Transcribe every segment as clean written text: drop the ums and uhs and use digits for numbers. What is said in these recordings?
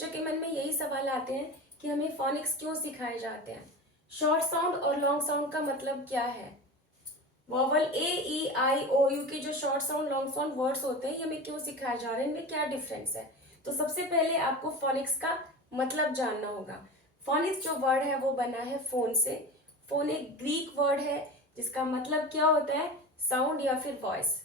बच्चों के मन में यही सवाल आते हैं कि हमें फोनिक्स क्यों सिखाए जाते हैं, शॉर्ट साउंड और लॉन्ग साउंड का मतलब क्या है, vowel A E I O you के जो short sound long sound words होते हैं ये हमें क्यों सिखाए जा रहे हैं, इनमें क्या डिफरेंस है। तो सबसे पहले आपको फोनिक्स का मतलब जानना होगा। फोनिक्स जो वर्ड है वो बना है फोन से। फोन एक ग्रीक वर्ड है जिसका मतलब क्या होता है, साउंड या फिर वॉइस।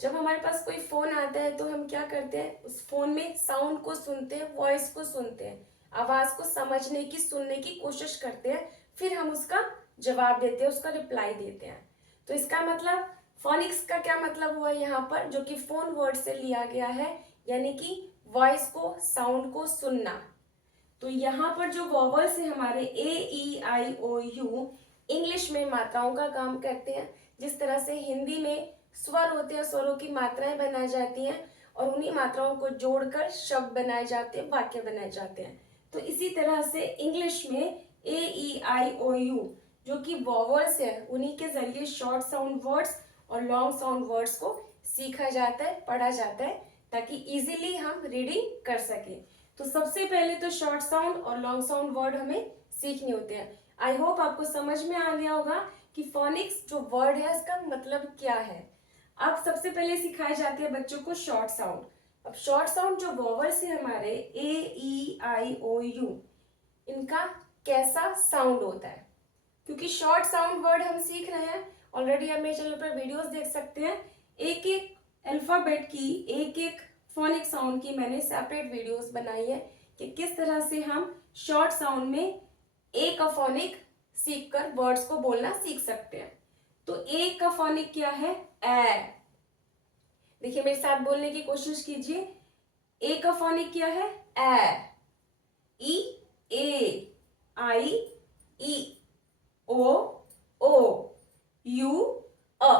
जब हमारे पास कोई फोन आता है तो हम क्या करते हैं, उस फोन में साउंड को सुनते हैं, वॉइस को सुनते हैं, आवाज को समझने की सुनने की कोशिश करते हैं, फिर हम उसका जवाब देते हैं, उसका रिप्लाई देते हैं। तो इसका मतलब फोनिक्स का क्या मतलब हुआ यहाँ पर, जो कि फोन वर्ड से लिया गया है, यानी कि वॉइस को साउंड को सुनना। तो यहाँ पर जो वॉवल्स है हमारे ए ई आई ओ यू, इंग्लिश में मात्राओं का काम करते हैं। जिस तरह से हिंदी में स्वर होते हैं, स्वरों की मात्राएं बनाई जाती हैं और उन्हीं मात्राओं को जोड़कर शब्द बनाए जाते हैं, वाक्य बनाए जाते हैं। तो इसी तरह से इंग्लिश में ए ई आई ओ यू जो कि वॉवल्स है, उन्हीं के जरिए शॉर्ट साउंड वर्ड्स और लॉन्ग साउंड वर्ड्स को सीखा जाता है, पढ़ा जाता है, ताकि इजीली हम रीडिंग कर सकें। तो सबसे पहले तो शॉर्ट साउंड और लॉन्ग साउंड वर्ड हमें सीखने होते हैं। आई होप आपको समझ में आ गया होगा कि फोनिक्स जो वर्ड है इसका मतलब क्या है। अब सबसे पहले सिखाए जाते हैं बच्चों को शॉर्ट साउंड। अब शॉर्ट साउंड जो वॉवल्स है हमारे ए ई आई ओ यू, इनका कैसा साउंड होता है, क्योंकि शॉर्ट साउंड वर्ड हम सीख रहे हैं। ऑलरेडी आप मेरे चैनल पर वीडियोस देख सकते हैं, एक एक अल्फाबेट की, एक एक फोनिक साउंड की मैंने सेपरेट वीडियोस बनाई है कि किस तरह से हम शॉर्ट साउंड में ए का फोनिक सीख कर वर्ड्स को बोलना सीख सकते हैं। तो ए का फोनिक क्या है, ए। देखिए मेरे साथ बोलने की कोशिश कीजिए। ए का फोनिक क्या है, ए। ई ए, आई ई, ओ ओ, यू अ।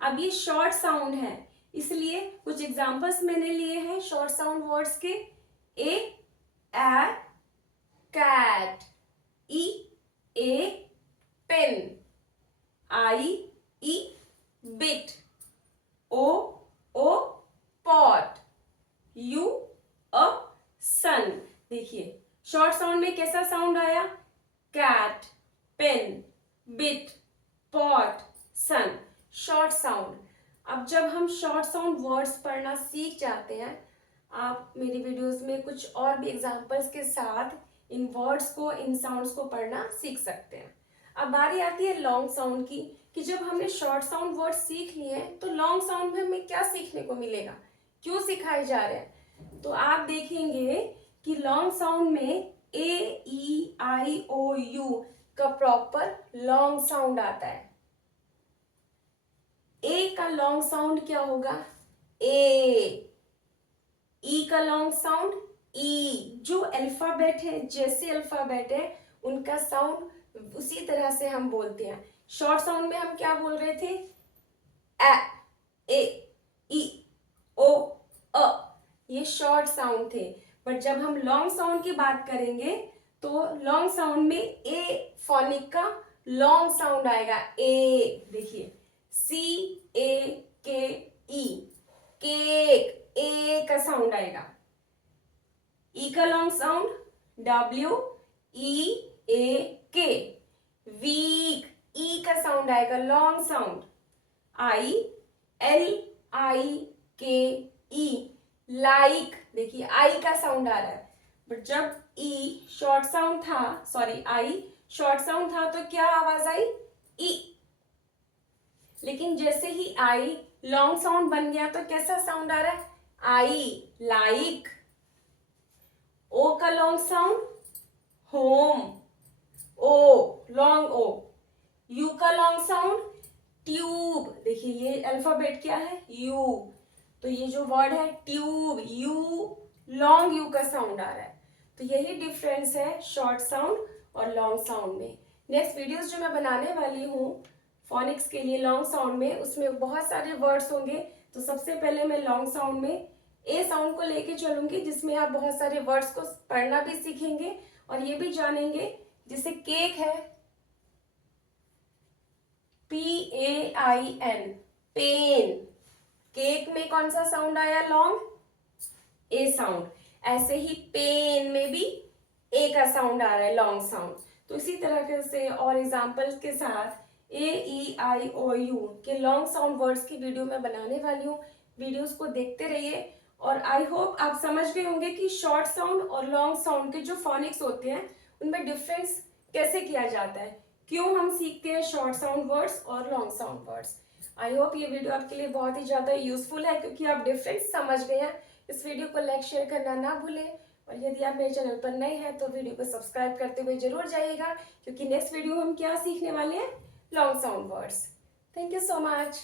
अब ये शॉर्ट साउंड है, इसलिए कुछ एग्जांपल्स मैंने लिए हैं शॉर्ट साउंड वर्ड्स के। A cat, E A pen, I E bit, O O pot, U a sun. देखिए शॉर्ट साउंड में कैसा साउंड आया, cat, pen, bit, pot, sun, short sound. अब जब हम शॉर्ट साउंड वर्ड्स पढ़ना सीख जाते हैं, आप मेरी वीडियोस में कुछ और भी एग्जांपल्स के साथ इन वर्ड्स को, इन साउंड्स को पढ़ना सीख सकते हैं। अब बारी आती है लॉन्ग साउंड की, कि जब हमने शॉर्ट साउंड वर्ड सीख लिए तो लॉन्ग साउंड में हमें क्या सीखने को मिलेगा, क्यों सिखाए जा रहे हैं। तो आप देखेंगे कि लॉन्ग साउंड में ए ई आई ओ यू का प्रॉपर लॉन्ग साउंड आता है। ए का लॉन्ग साउंड क्या होगा, ए। ई का लॉन्ग साउंड ई। जो अल्फाबेट है, जैसे अल्फाबेट है उनका साउंड उसी तरह से हम बोलते हैं। शॉर्ट साउंड में हम क्या बोल रहे थे, ए ई ओ अ, ये शॉर्ट साउंड थे। बट जब हम लॉन्ग साउंड की बात करेंगे तो लॉन्ग साउंड में ए फोनिक का लॉन्ग साउंड आएगा, ए। देखिए सी ए के ई, केक, ए का साउंड आएगा। ई का लॉन्ग साउंड डब्ल्यू ई ए के, वीक, ई का साउंड आएगा long sound, I L I के ई, लाइक। देखिए आई का साउंड आ रहा है, बट जब ई शॉर्ट साउंड था, सॉरी आई शॉर्ट साउंड था तो क्या आवाज आई, ई। लेकिन जैसे ही आई लॉन्ग साउंड बन गया तो कैसा साउंड आ रहा है, आई, लाइक। ओ का long sound home, O, long O. U का लॉन्ग साउंड ट्यूब। देखिए ये अल्फाबेट क्या है, यू। तो ये जो वर्ड है ट्यूब, यू, लॉन्ग यू का साउंड आ रहा है। तो यही डिफरेंस है शॉर्ट साउंड और लॉन्ग साउंड में। नेक्स्ट वीडियोस जो मैं बनाने वाली हूँ फोनिक्स के लिए लॉन्ग साउंड में, उसमें बहुत सारे वर्ड्स होंगे। तो सबसे पहले मैं लॉन्ग साउंड में ए साउंड को लेके चलूंगी, जिसमें आप बहुत सारे वर्ड्स को पढ़ना भी सीखेंगे और ये भी जानेंगे। जैसे केक है, PAIN, पेन। केक में कौन सा साउंड आया, लॉन्ग ए साउंड। ऐसे ही पेन में भी ए का साउंड आ रहा है, लॉन्ग साउंड। तो इसी तरह से और एग्जाम्पल्स के साथ AEIOU के लॉन्ग साउंड वर्ड्स की वीडियो मैं बनाने वाली हूँ। वीडियोस को देखते रहिए और आई होप आप समझ गए होंगे कि शॉर्ट साउंड और लॉन्ग साउंड के जो फोनिक्स होते हैं उनमें डिफरेंस कैसे किया जाता है, क्यों हम सीखते हैं शॉर्ट साउंड वर्ड्स और long sound words. I hope ये वीडियो आपके लिए बहुत ही ज़्यादा यूजफुल है क्योंकि आप डिफरेंस समझ गए हैं। इस वीडियो को लाइक शेयर करना ना भूलें और यदि आप मेरे चैनल पर नए हैं तो वीडियो को सब्सक्राइब करते हुए जरूर जाइएगा क्योंकि नेक्स्ट वीडियो हम क्या सीखने वाले हैं, long sound words. Thank you so much.